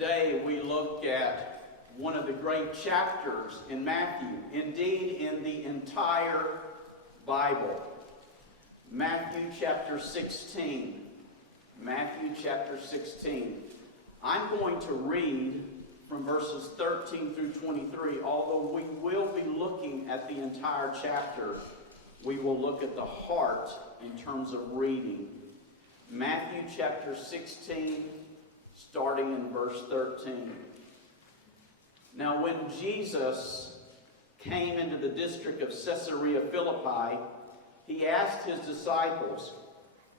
today we look at one of the great chapters in Matthew, indeed in the entire Bible. Matthew chapter 16. Matthew chapter 16. I'm going to read from verses 13 through 23. Although we will be looking at the entire chapter, we will look at the heart in terms of reading. Matthew chapter 16, starting in verse 13. Now when Jesus came into the district of Caesarea Philippi, he asked his disciples,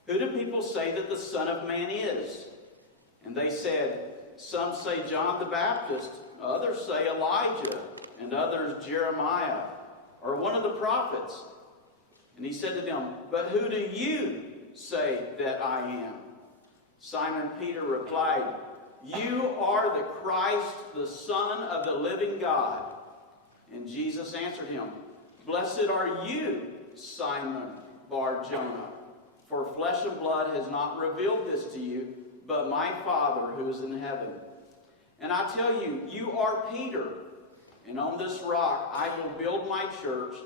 "Who do people say that the Son of Man is?" And they said, "Some say John the Baptist, others say Elijah, and others Jeremiah, or one of the prophets." And he said to them, "But who do you say that I am?" Simon Peter replied, "You are the Christ, the Son of the living God." And Jesus answered him, "Blessed are you, Simon Bar-Jonah, for flesh and blood has not revealed this to you, but my Father who is in heaven. And I tell you, you are Peter, and on this rock I will build my church,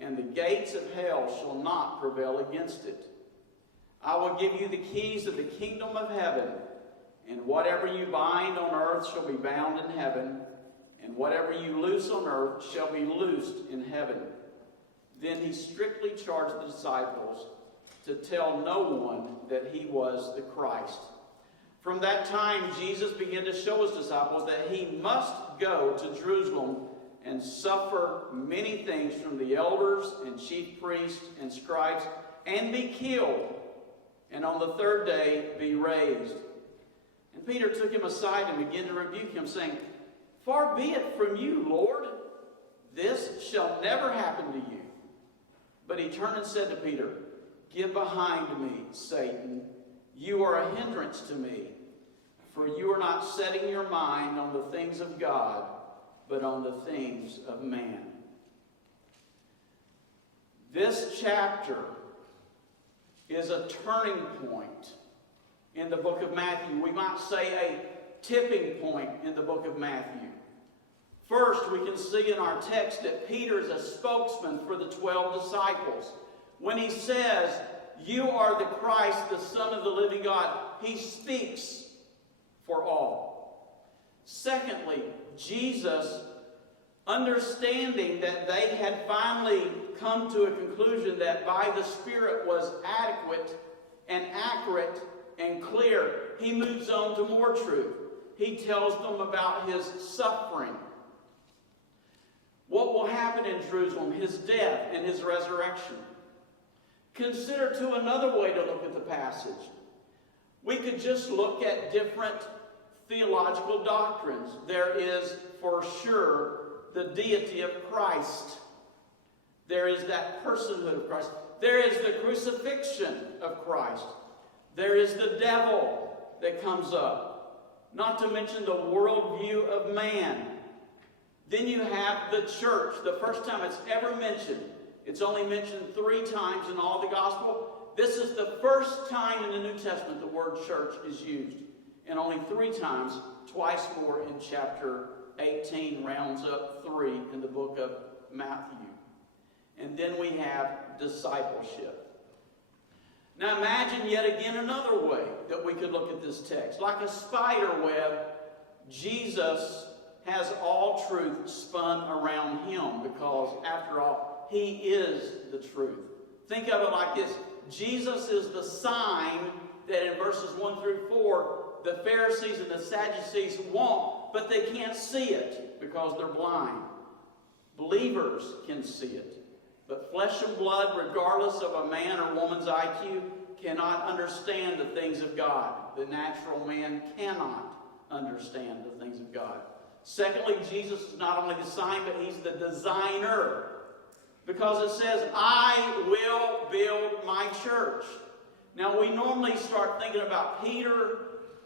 and the gates of hell shall not prevail against it. I will give you the keys of the kingdom of heaven, and whatever you bind on earth shall be bound in heaven, and whatever you loose on earth shall be loosed in heaven." Then he strictly charged the disciples to tell no one that he was the Christ. From that time, Jesus began to show his disciples that he must go to Jerusalem and suffer many things from the elders and chief priests and scribes, and be killed, and on the third day be raised. And Peter took him aside and began to rebuke him, saying, "Far be it from you, Lord. This shall never happen to you." But he turned and said to Peter, "Get behind me, Satan. You are a hindrance to me, for you are not setting your mind on the things of God, but on the things of man." This chapter is a turning point in the book of Matthew. We might say a tipping point in the book of Matthew. First, we can see in our text that Peter is a spokesman for the 12 disciples. When he says, "You are the Christ, the Son of the living God," he speaks for all. Secondly, Jesus, understanding that they had finally come to a conclusion that by the Spirit was adequate and accurate and clear, he moves on to more truth. He tells them about his suffering, what will happen in Jerusalem, his death and his resurrection. Consider too another way to look at the passage. We could just look at different theological doctrines. There is for sure the deity of Christ. There is that personhood of Christ. There is the crucifixion of Christ. There is the devil that comes up. Not to mention the worldview of man. Then you have the church. The first time it's ever mentioned. It's only mentioned 3 times in all the gospel. This is the first time in the New Testament the word church is used. And only 3 times, twice more in chapter 18, rounds up 3 in the book of Matthew. And then we have discipleship. Now imagine yet again another way that we could look at this text. Like a spider web, Jesus has all truth spun around him because, after all, he is the truth. Think of it like this. Jesus is the sign that in verses 1 through 4, the Pharisees and the Sadducees want, but they can't see it because they're blind. Believers can see it. But flesh and blood, regardless of a man or woman's IQ, cannot understand the things of God. The natural man cannot understand the things of God. Secondly, Jesus is not only the sign, but he's the designer. Because it says, "I will build my church." Now we normally start thinking about Peter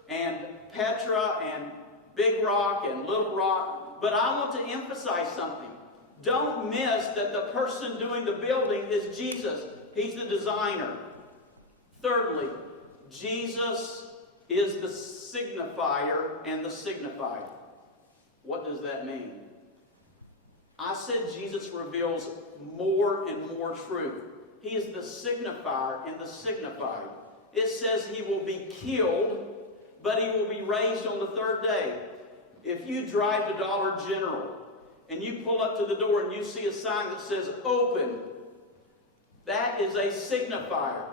and Petra and Big Rock and Little Rock. But I want to emphasize something. Don't miss that the person doing the building is Jesus. He's the designer. Thirdly, Jesus is the signifier and the signified. What does that mean? I said Jesus reveals more and more truth. He is the signifier and the signified. It says he will be killed, but he will be raised on the third day. If you drive to Dollar General and you pull up to the door and you see a sign that says open, that is a signifier.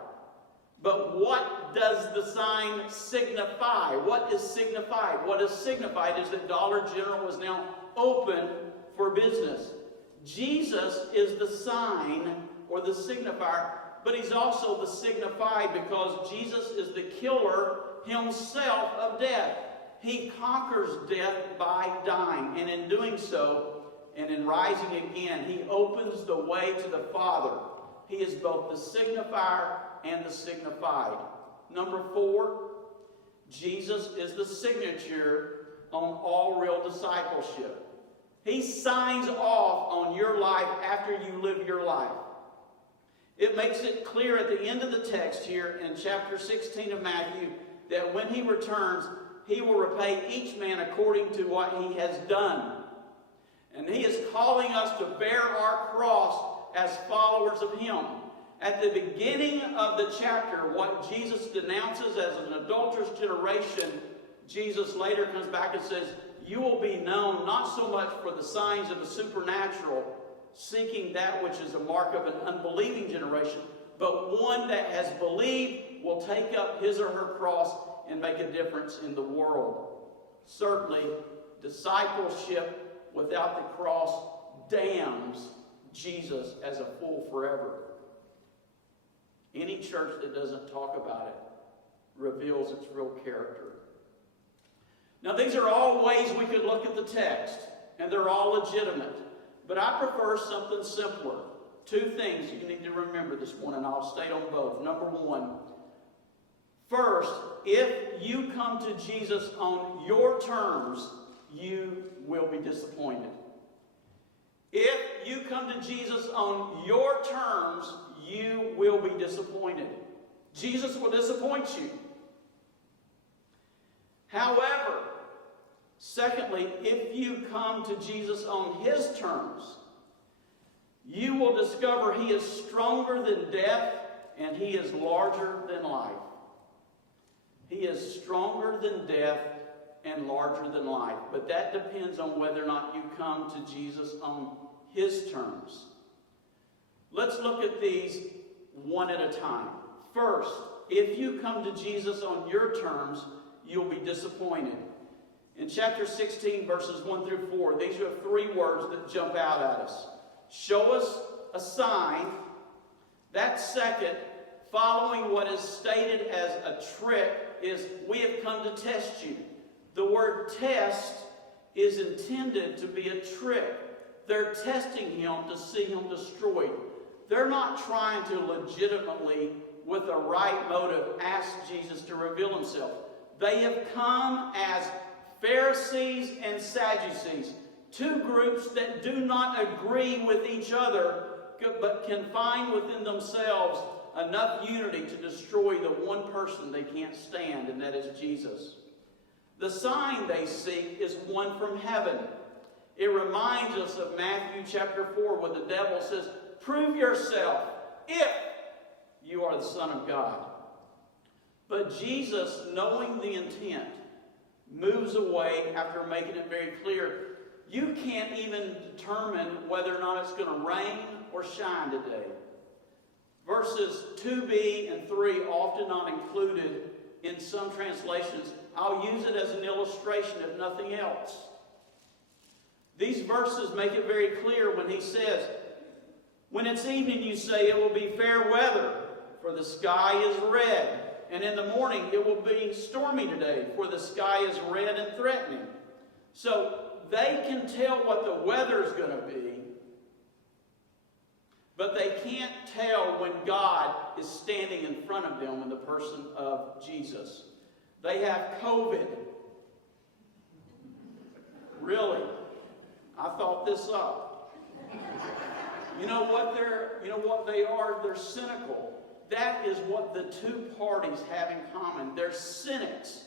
But what does the sign signify? What is signified? What is signified is that Dollar General is now open for business. Jesus is the sign or the signifier, but he's also the signified because Jesus is the killer himself of death. He conquers death by dying, and in doing so, and in rising again, he opens the way to the Father. He is both the signifier and the signified. Number 4, Jesus is the signature on all real discipleship. He signs off on your life after you live your life. It makes it clear at the end of the text here in chapter 16 of Matthew that when he returns, he will repay each man according to what he has done. And he is calling us to bear our cross as followers of him. At the beginning of the chapter, what Jesus denounces as an adulterous generation, Jesus later comes back and says, you will be known not so much for the signs of the supernatural, seeking that which is a mark of an unbelieving generation, but one that has believed will take up his or her cross and make a difference in the world. Certainly, discipleship without the cross damns Jesus as a fool forever. Any church that doesn't talk about it reveals its real character. Now, these are all ways we could look at the text, and they're all legitimate. But I prefer something simpler. 2 things you need to remember this morning. I'll state on both. Number 1, first, if you come to Jesus on your terms, you will be disappointed. If you come to Jesus on your terms, you will be disappointed. Jesus will disappoint you. However, secondly, if you come to Jesus on his terms, you will discover he is stronger than death and he is larger than life. He is stronger than death and larger than life. But that depends on whether or not you come to Jesus on his terms. Let's look at these one at a time. First, if you come to Jesus on your terms, you'll be disappointed. In chapter 16, verses 1 through 4, these are 3 words that jump out at us. Show us a sign. That's second. Following what is stated as a trick is, we have come to test you. The word test is intended to be a trick. They're testing him to see him destroyed. They're not trying to legitimately, with a right motive, ask Jesus to reveal himself. They have come as Pharisees and Sadducees, 2 groups that do not agree with each other, but can find within themselves enough unity to destroy the one person they can't stand, and that is Jesus. The sign they seek is one from heaven. It reminds us of Matthew chapter 4, where the devil says, prove yourself if you are the Son of God. But Jesus, knowing the intent, moves away after making it very clear. You can't even determine whether or not it's going to rain or shine today. Verses 2b and 3, often not included in some translations. I'll use it as an illustration, if nothing else. These verses make it very clear when he says, when it's evening, you say it will be fair weather, for the sky is red. And in the morning, it will be stormy today, for the sky is red and threatening. So they can tell what the weather is going to be, but they can't tell when God is standing in front of them in the person of Jesus. They have COVID. Really? I thought this up. You know what they are? They're cynical. that is what the two parties have in common. They're cynics.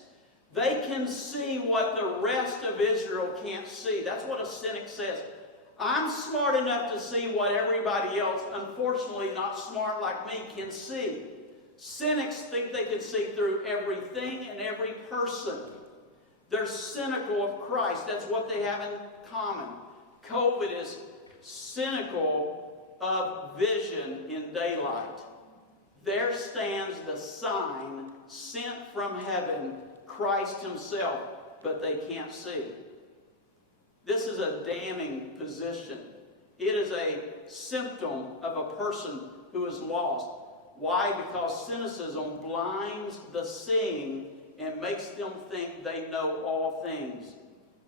They can see what the rest of Israel can't see. That's what a cynic says. I'm smart enough to see what everybody else, unfortunately not smart like me, can see. Cynics think they can see through everything and every person. They're cynical of Christ. That's what they have in common. COVID is cynical of vision in daylight. There stands the sign sent from heaven, Christ himself, but they can't see. This is a damning position. It is a symptom of a person who is lost. Why? Because cynicism blinds the seeing and makes them think they know all things.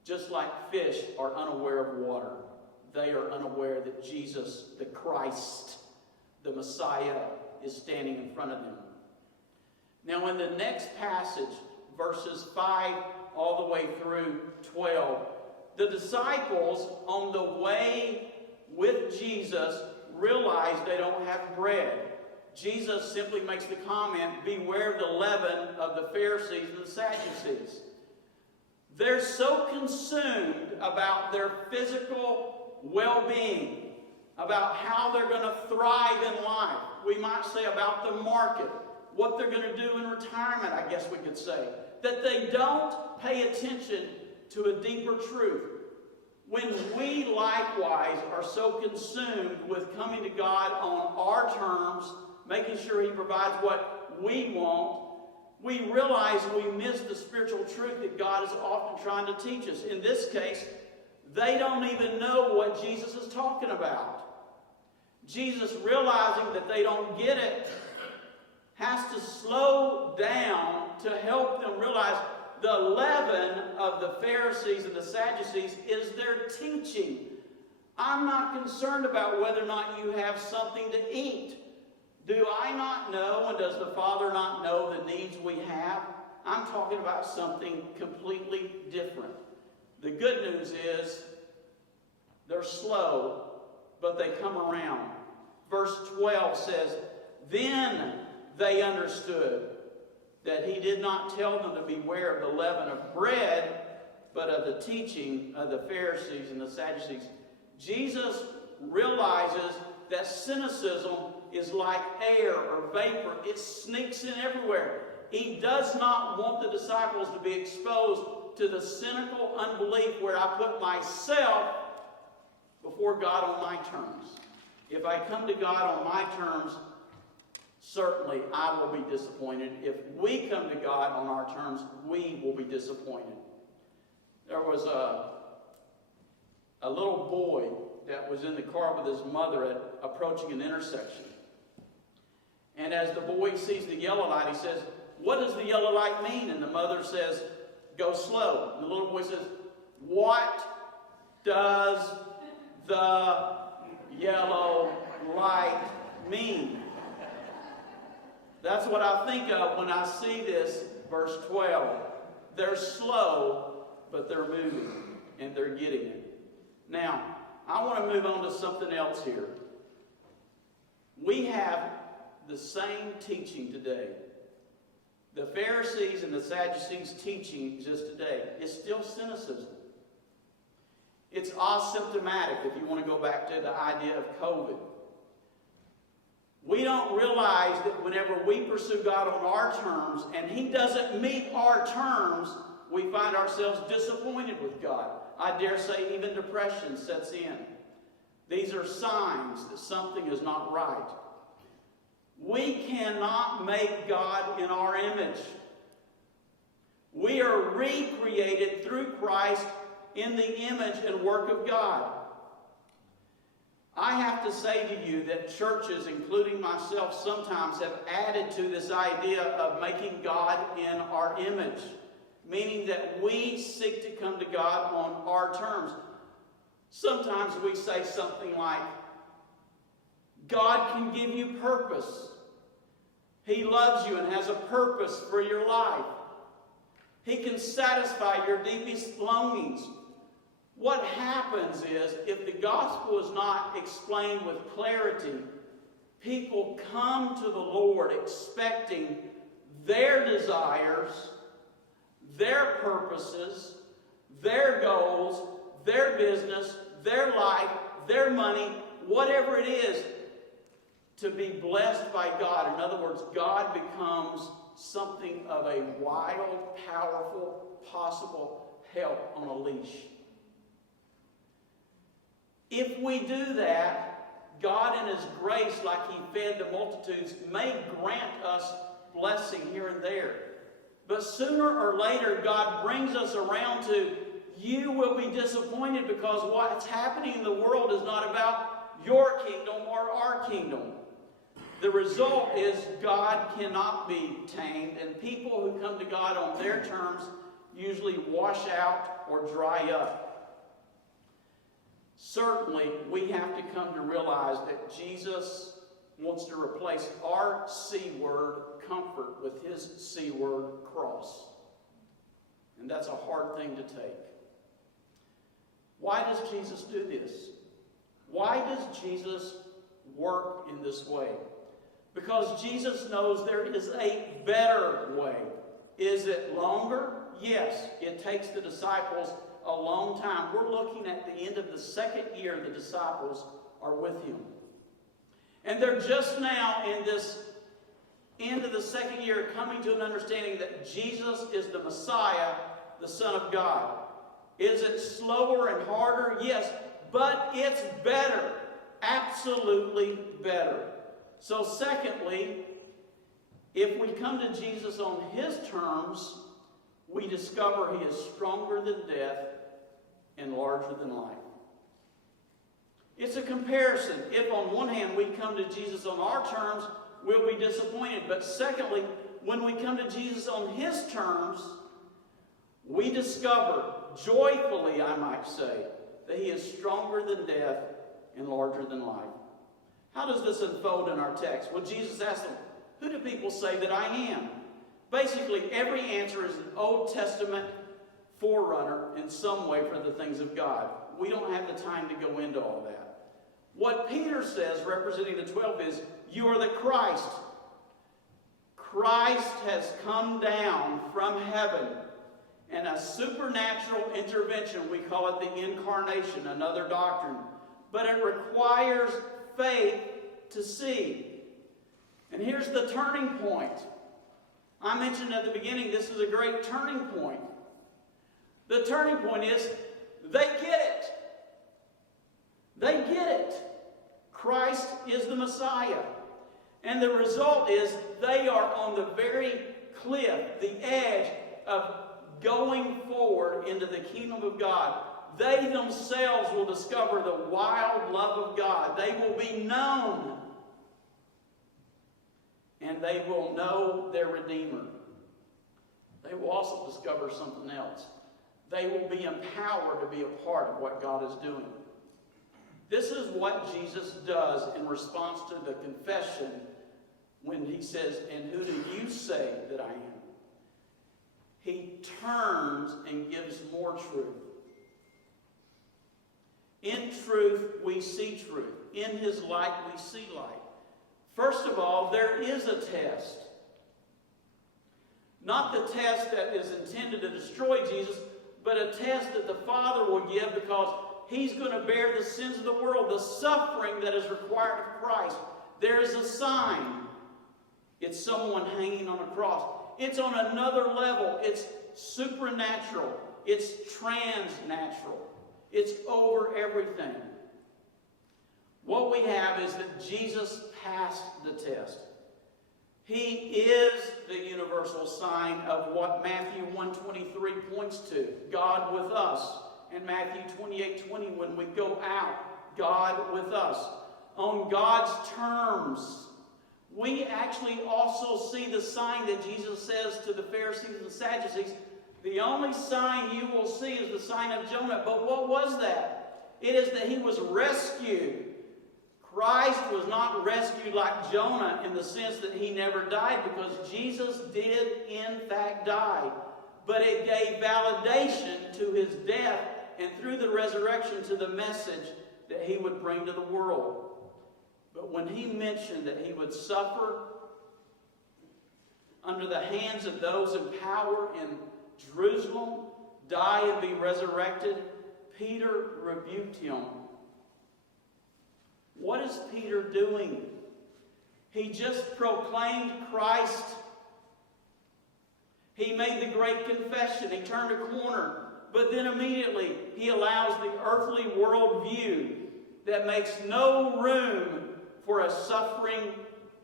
Just like fish are unaware of water. They are unaware that Jesus, the Christ, the Messiah, is standing in front of them. Now in the next passage, verses 5 all the way through 12, the disciples on the way with Jesus realize they don't have bread. Jesus simply makes the comment, beware of the leaven of the Pharisees and the Sadducees. They're so consumed about their physical well-being, about how they're going to thrive in life. We might say about the market, what they're going to do in retirement, I guess we could say, that they don't pay attention to a deeper truth. When we likewise are so consumed with coming to God on our terms, making sure he provides what we want, we realize we miss the spiritual truth that God is often trying to teach us. In this case, they don't even know what Jesus is talking about. Jesus, realizing that they don't get it, has to slow down to help them realize the leaven of the Pharisees and the Sadducees is their teaching. I'm not concerned about whether or not you have something to eat. Do I not know, and does the Father not know the needs we have? I'm talking about something completely different. The good news is they're slow, but they come around. Verse 12 says, then they understood that he did not tell them to beware of the leaven of bread, but of the teaching of the Pharisees and the Sadducees. Jesus realizes that cynicism is like air or vapor. It sneaks in everywhere. He does not want the disciples to be exposed to the cynical unbelief where I put myself before God on my terms. If I come to God on my terms, certainly I will be disappointed. If we come to God on our terms, we will be disappointed. There was a little boy that was in the car with his mother approaching an intersection. And as the boy sees the yellow light, he says, what does the yellow light mean? And the mother says, go slow. And the little boy says, what does the yellow light mean? That's what I think of when I see this, verse 12. They're slow, but they're moving, and they're getting it. Now, I want to move on to something else here. We have the same teaching today. The Pharisees and the Sadducees' teaching exists today. It's still cynicism. It's asymptomatic, if you want to go back to the idea of COVID. We don't realize that whenever we pursue God on our terms and he doesn't meet our terms, we find ourselves disappointed with God. I dare say even depression sets in. These are signs that something is not right. We cannot make God in our image. We are recreated through Christ in the image and work of God. I have to say to you that churches, including myself, sometimes have added to this idea of making God in our image, meaning that we seek to come to God on our terms. Sometimes we say something like, God can give you purpose. He loves you and has a purpose for your life. He can satisfy your deepest longings. What happens is, if the gospel is not explained with clarity, People come to the Lord expecting their desires, their purposes, their goals, their business, their life, their money, whatever it is, to be blessed by God. In other words, God becomes something of a wild, powerful, possible help on a leash. If we do that, God in His grace, like He fed the multitudes, may grant us blessing here and there. But sooner or later, God brings us around to, you will be disappointed because what's happening in the world is not about your kingdom or our kingdom. The result is God cannot be tamed, and people who come to God on their terms usually wash out or dry up. Certainly, we have to come to realize that Jesus wants to replace our C word, comfort, with His C word, cross. And that's a hard thing to take. Why does Jesus do this? Why does Jesus work in this way? Because Jesus knows there is a better way. Is it longer? Yes. It takes the disciples a long time. We're looking at the end of the second year the disciples are with Him. And they're just now in this end of the second year coming to an understanding that Jesus is the Messiah, the Son of God. Is it slower and harder? Yes. But it's better. Absolutely better. So secondly, if we come to Jesus on His terms, we discover He is stronger than death and larger than life. It's a comparison. If on one hand we come to Jesus on our terms, we'll be disappointed. But secondly, when we come to Jesus on His terms, we discover, joyfully I might say, that He is stronger than death and larger than life. How does this unfold in our text? Well, Jesus asked them, who do people say that I am? Basically, every answer is an Old Testament forerunner in some way for the things of God. We don't have the time to go into all that. What Peter says, representing the 12, is, you are the Christ. Christ has come down from heaven, and a supernatural intervention, we call it the incarnation, another doctrine. But it requires faith to see. And here's the turning point. I mentioned at the beginning, this is a great turning point. The turning point is, they get it. They get it. Christ is the Messiah. And the result is, they are on the very cliff, the edge of going forward into the kingdom of God. They themselves will discover the wild love of God. They will be known. And they will know their Redeemer. They will also discover something else. They will be empowered to be a part of what God is doing. This is what Jesus does in response to the confession when He says, and who do you say that I am? He turns and gives more truth. In truth, we see truth. In His light, we see light. First of all, there is a test. Not the test that is intended to destroy Jesus, but a test that the Father will give because He's going to bear the sins of the world, the suffering that is required of Christ. There is a sign. It's someone hanging on a cross. It's on another level. It's supernatural. It's transnatural. It's over everything. What we have is that Jesus passed the test. He is the universal sign of what Matthew 1:23 points to. God with us. And Matthew 28:20, when we go out, God with us. On God's terms. We actually also see the sign that Jesus says to the Pharisees and Sadducees, the only sign you will see is the sign of Jonah. But what was that? It is that he was rescued. Christ was not rescued like Jonah in the sense that he never died, because Jesus did in fact die. But it gave validation to his death and through the resurrection to the message that he would bring to the world. But when he mentioned that he would suffer under the hands of those in power in Jerusalem, die and be resurrected, Peter rebuked him. What is Peter doing? He just proclaimed Christ. He made the great confession. He turned a corner. But then immediately he allows the earthly worldview that makes no room for a suffering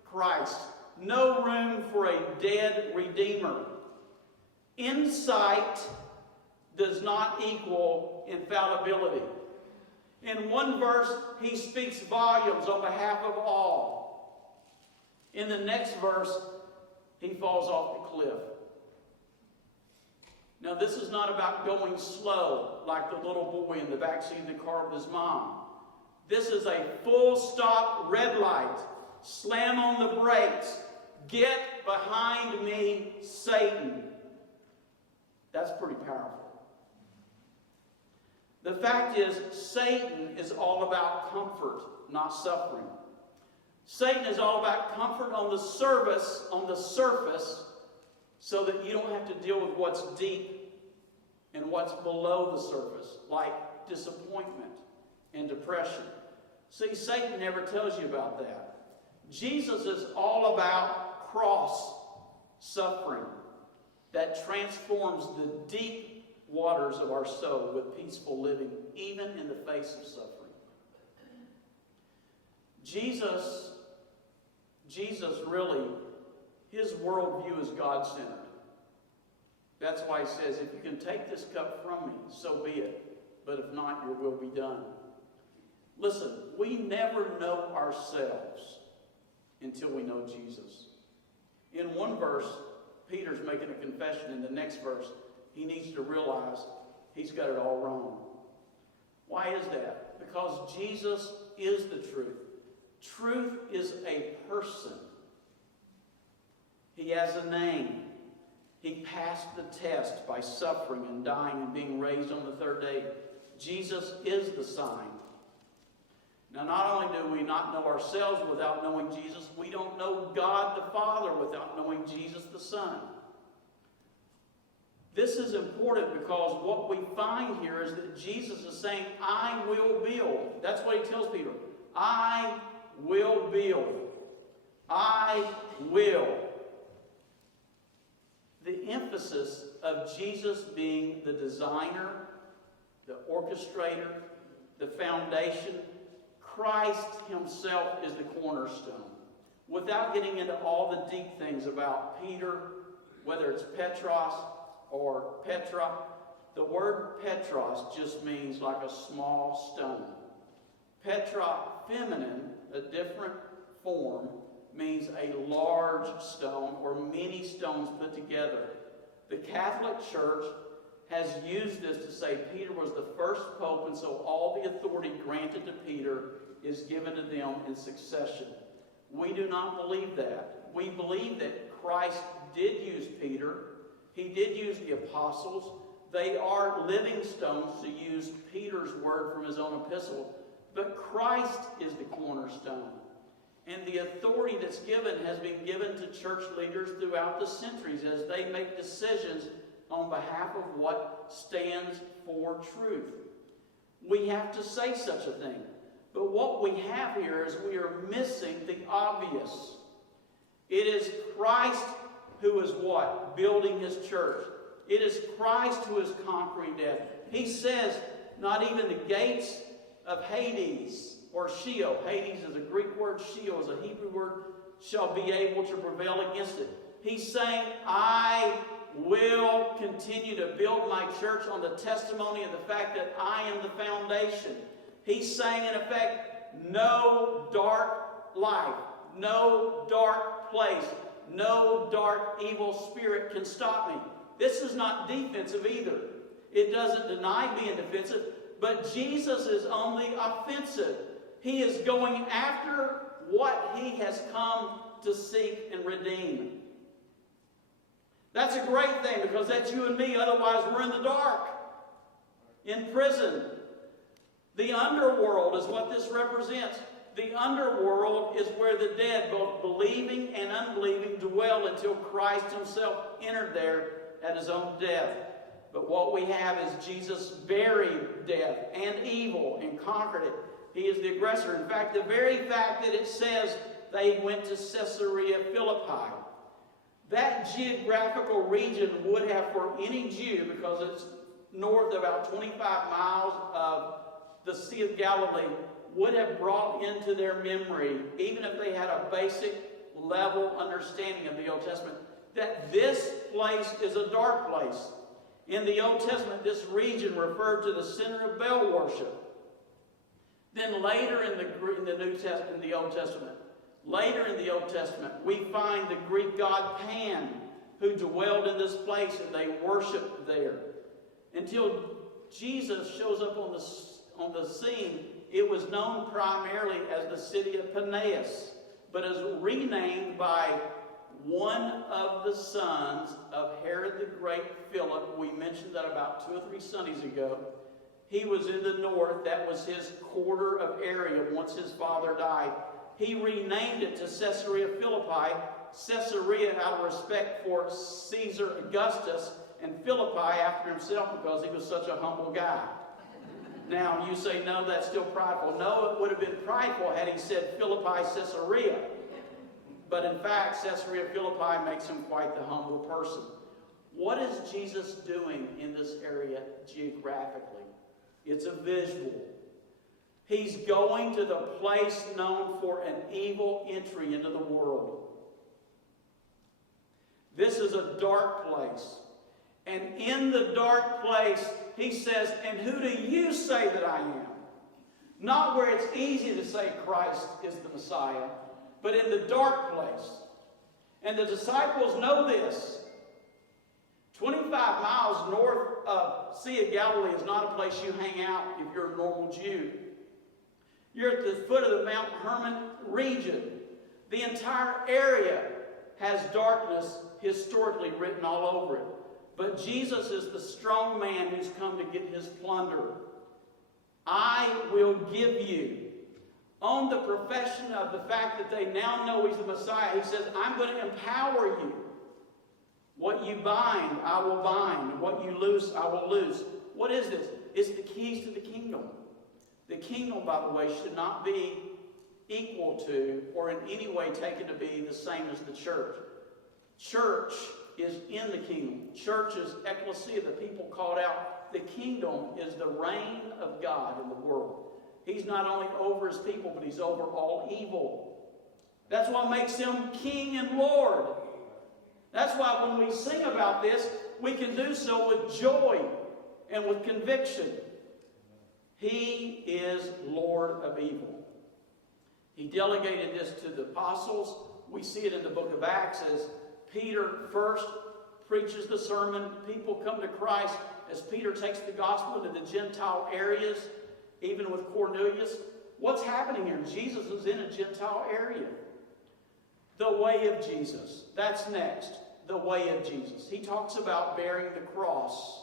Christ. No room for a dead Redeemer. Insight does not equal infallibility. In one verse, he speaks volumes on behalf of all. In the next verse, he falls off the cliff. Now, this is not about going slow like the little boy in the backseat of the car with his mom. This is a full stop red light. Slam on the brakes. Get behind me, Satan. That's pretty powerful. The fact is, Satan is all about comfort, not suffering. Satan is all about comfort on the surface, so that you don't have to deal with what's deep and what's below the surface, like disappointment and depression. See, Satan never tells you about that. Jesus is all about cross suffering that transforms the deep waters of our soul with peaceful living, even in the face of suffering. Jesus really, his worldview is God-centered. That's why he says, if you can take this cup from me, so be it. But if not, your will be done. Listen, we never know ourselves until we know Jesus. In one verse, Peter's making a confession. In the next verse, he needs to realize he's got it all wrong. Why is that? Because Jesus is the truth. Truth is a person. He has a name. He passed the test by suffering and dying and being raised on the third day. Jesus is the sign. Now, not only do we not know ourselves without knowing Jesus, we don't know God the Father without knowing Jesus the Son. This is important because what we find here is that Jesus is saying, I will build. That's what he tells Peter. I will build. I will. The emphasis of Jesus being the designer, the orchestrator, the foundation, Christ himself is the cornerstone. Without getting into all the deep things about Peter, whether it's Petros or Petra, the word Petros just means like a small stone. Petra, feminine, a different form, means a large stone or many stones put together. The Catholic Church has used this to say Peter was the first pope, and so all the authority granted to Peter is given to them in succession. We do not believe that. We believe that Christ did use Peter. He did use the apostles. They are living stones, to use Peter's word from his own epistle. But Christ is the cornerstone. And the authority that's given has been given to church leaders throughout the centuries as they make decisions on behalf of what stands for truth. We have to say such a thing. But what we have here is we are missing the obvious. It is Christ who is what? Building his church. It is Christ who is conquering death. He says, not even the gates of Hades or Sheol. Hades is a Greek word. Sheol is a Hebrew word. Shall be able to prevail against it. He's saying, I will continue to build my church on the testimony of the fact that I am the foundation. He's saying, in effect, no dark life, no dark place, no dark evil spirit can stop me. This is not defensive either. It doesn't deny being defensive, but Jesus is only offensive. He is going after what he has come to seek and redeem. That's a great thing, because that's you and me. Otherwise, we're in the dark, in prison. The underworld is what this represents. The underworld is where the dead, both believing and unbelieving, dwell until Christ himself entered there at his own death. But what we have is Jesus buried death and evil and conquered it. He is the aggressor. In fact, the very fact that it says they went to Caesarea Philippi, that geographical region would have, for any Jew, because it's north about 25 miles of the Sea of Galilee, would have brought into their memory, even if they had a basic level understanding of the Old Testament, that this place is a dark place. In the Old Testament, this region referred to the center of Baal worship. Then later in the New Testament, in the Old Testament, we find the Greek god Pan, who dwelled in this place, and they worshipped there. Until Jesus shows up on the scene, it was known primarily as the city of Panaeus, but is renamed by one of the sons of Herod the Great, Philip. We mentioned that about 2 or 3 Sundays ago. He was in the north. That was his quarter of area once his father died. He renamed it to Caesarea Philippi. Caesarea out of respect for Caesar Augustus, and Philippi after himself because he was such a humble guy. Now, you say, no, that's still prideful. No, it would have been prideful had he said Philippi Caesarea. But in fact, Caesarea Philippi makes him quite the humble person. What is Jesus doing in this area geographically? It's a visual. He's going to the place known for an evil entry into the world. This is a dark place. And in the dark place, he says, and who do you say that I am? Not where it's easy to say Christ is the Messiah, but in the dark place. And the disciples know this. 25 miles north of Sea of Galilee is not a place you hang out if you're a normal Jew. You're at the foot of the Mount Hermon region. The entire area has darkness historically written all over it. But Jesus is the strong man who's come to get his plunder. I will give you. On the profession of the fact that they now know he's the Messiah, he says, I'm going to empower you. What you bind, I will bind. What you loose, I will loose. What is this? It's the keys to the kingdom. The kingdom, by the way, should not be equal to or in any way taken to be the same as the church. Church is in the kingdom. Church is ecclesia, the people called out. The kingdom is the reign of God in the world. He's not only over his people, but he's over all evil. That's what makes him King and Lord. That's why when we sing about this, we can do so with joy and with conviction. He is Lord of evil. He delegated this to the apostles. We see it in the book of Acts as Peter first preaches the sermon. People come to Christ as Peter takes the gospel to the Gentile areas, even with Cornelius. What's happening here? Jesus is in a Gentile area. The way of Jesus. That's next. The way of Jesus. He talks about bearing the cross.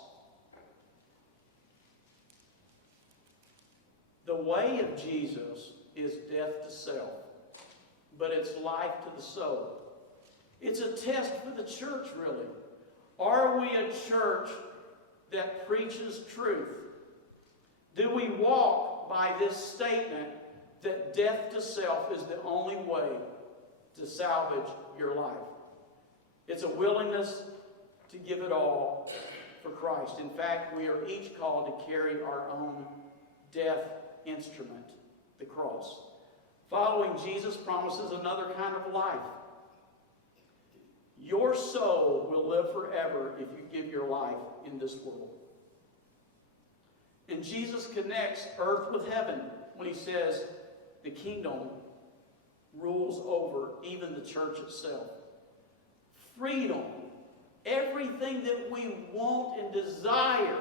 The way of Jesus is death to self, but it's life to the soul. It's a test for the church, really. Are we a church that preaches truth? Do we walk by this statement that death to self is the only way to salvage your life? It's a willingness to give it all for Christ. In fact, we are each called to carry our own death instrument, the cross. Following Jesus promises another kind of life. Your soul will live forever if you give your life in this world. And Jesus connects earth with heaven when he says the kingdom rules over even the church itself. Freedom, everything that we want and desire,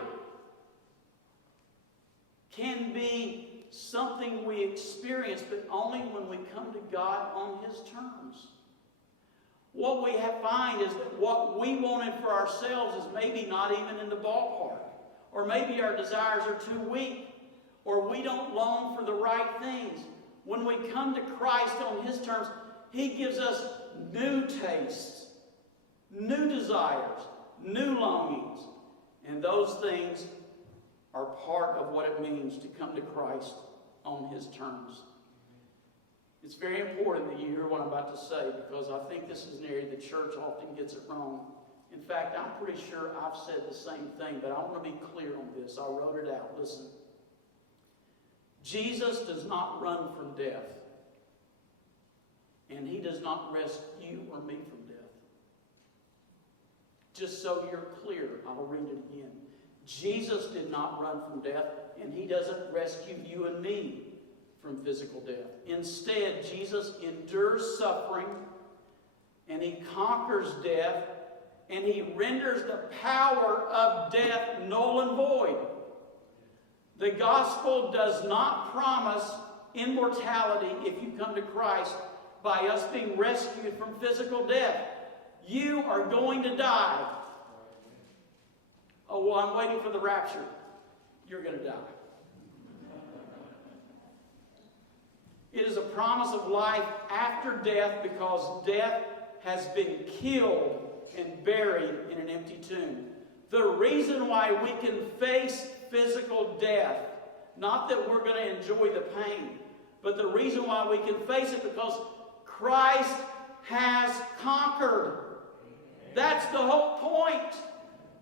can be something we experience, but only when we come to God on his terms. What we find is that what we wanted for ourselves is maybe not even in the ballpark. Or maybe our desires are too weak. Or we don't long for the right things. When we come to Christ on His terms, He gives us new tastes, new desires, new longings. And those things are part of what it means to come to Christ on His terms. It's very important that you hear what I'm about to say, because I think this is an area the church often gets it wrong. In fact, I'm pretty sure I've said the same thing, but I want to be clear on this. I wrote it out. Listen. Jesus does not run from death, and He does not rescue you or me from death. Just so you're clear, I'll read it again. Jesus did not run from death, and He doesn't rescue you and me from physical death. Instead, Jesus endures suffering, and He conquers death, and He renders the power of death null and void. The gospel does not promise immortality if you come to Christ by us being rescued from physical death. You are going to die. Oh, well, I'm waiting for the rapture. You're going to die. It is a promise of life after death, because death has been killed and buried in an empty tomb. The reason why we can face physical death, not that we're going to enjoy the pain, but the reason why we can face it, because Christ has conquered. That's the whole point.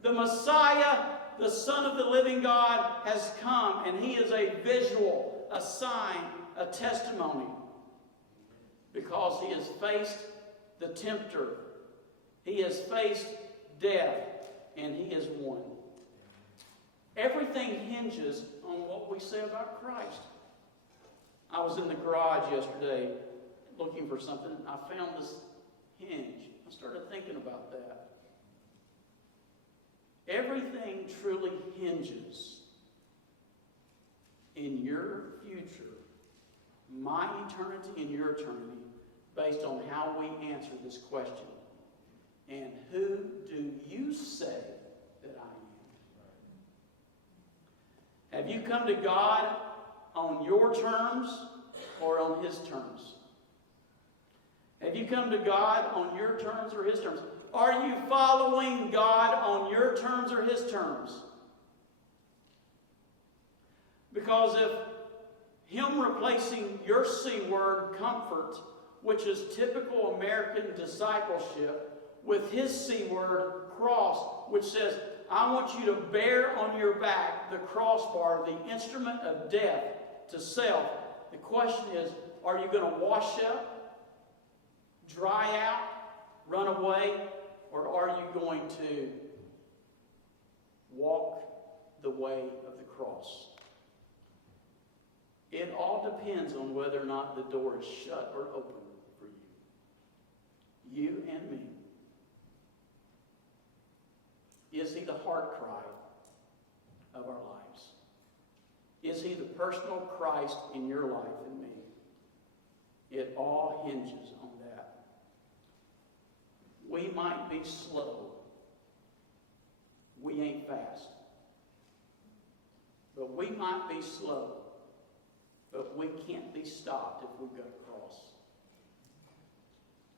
The Messiah, the Son of the living God, has come, and He is a visual, a sign, a testimony, because He has faced the tempter. He has faced death, and He has won. Everything hinges on what we say about Christ. I was in the garage yesterday looking for something, and I found this hinge. I started thinking about that. Everything truly hinges in your future, my eternity and your eternity, based on how we answer this question. And who do you say that I am? Have you come to God on your terms or on His terms? Have you come to God on your terms or His terms? Are you following God on your terms or His terms? Because if Him replacing your C word, comfort, which is typical American discipleship, with His C word, cross, which says, I want you to bear on your back the crossbar, the instrument of death to self. The question is, are you going to wash up, dry out, run away, or are you going to walk the way of the cross? It all depends on whether or not the door is shut or open for you. You and me. Is He the heart cry of our lives? Is He the personal Christ in your life and me? It all hinges on that. We might be slow. We ain't fast. But we might be slow. But we can't be stopped if we've got a cross.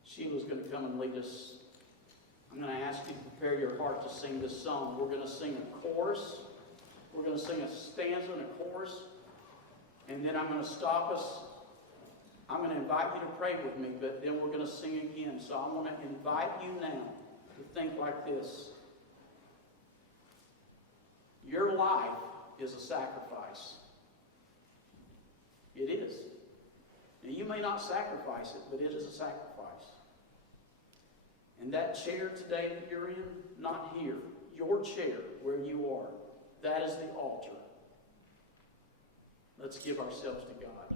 Sheila's going to come and lead us. I'm going to ask you to prepare your heart to sing this song. We're going to sing a chorus. We're going to sing a stanza and a chorus. And then I'm going to stop us. I'm going to invite you to pray with me, but then we're going to sing again. So I want to invite you now to think like this. Your life is a sacrifice. It is. Now, you may not sacrifice it, but it is a sacrifice. And that chair today that you're in, not here, your chair where you are, that is the altar. Let's give ourselves to God.